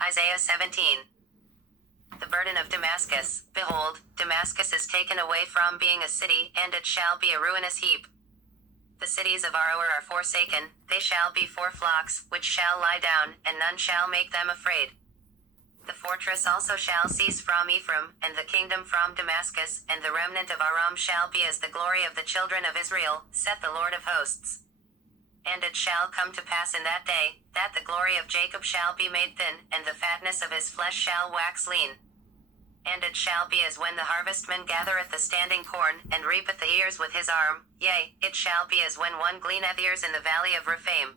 Isaiah 17. The burden of Damascus. Behold, Damascus is taken away from being a city, and it shall be a ruinous heap. The cities of Aroer are forsaken, they shall be for flocks, which shall lie down, and none shall make them afraid. The fortress also shall cease from Ephraim, and the kingdom from Damascus, and the remnant of Aram shall be as the glory of the children of Israel, saith the Lord of hosts. And it shall come to pass in that day, that the glory of Jacob shall be made thin, and the fatness of his flesh shall wax lean. And it shall be as when the harvestman gathereth the standing corn, and reapeth the ears with his arm, yea, it shall be as when one gleaneth ears in the valley of Rephaim.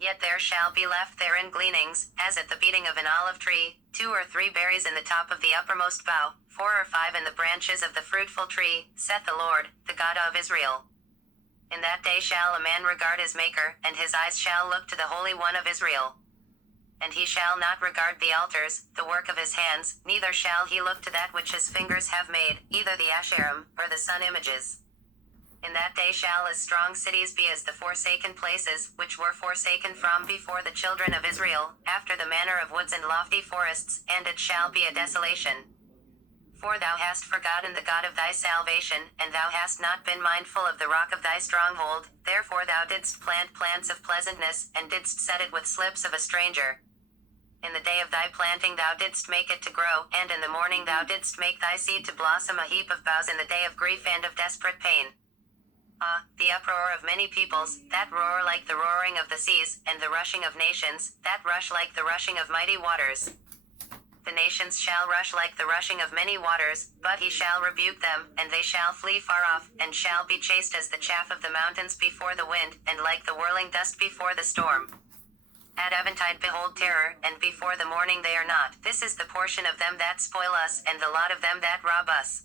Yet there shall be left therein gleanings, as at the beating of an olive tree, 2 or 3 berries in the top of the uppermost bough, 4 or 5 in the branches of the fruitful tree, saith the Lord, the God of Israel. In that day shall a man regard his Maker, and his eyes shall look to the Holy One of Israel. And he shall not regard the altars, the work of his hands, neither shall he look to that which his fingers have made, either the Asherim, or the sun images. In that day shall his strong cities be as the forsaken places, which were forsaken from before the children of Israel, after the manner of woods and lofty forests, and it shall be a desolation. For thou hast forgotten the God of thy salvation, and thou hast not been mindful of the rock of thy stronghold, therefore thou didst plant plants of pleasantness, and didst set it with slips of a stranger. In the day of thy planting thou didst make it to grow, and in the morning thou didst make thy seed to blossom, a heap of boughs in the day of grief and of desperate pain. Ah, the uproar of many peoples, that roar like the roaring of the seas, and the rushing of nations, that rush like the rushing of mighty waters. The nations shall rush like the rushing of many waters, but he shall rebuke them, and they shall flee far off, and shall be chased as the chaff of the mountains before the wind, and like the whirling dust before the storm. At eventide behold terror, and before the morning they are not. This is the portion of them that spoil us, and the lot of them that rob us.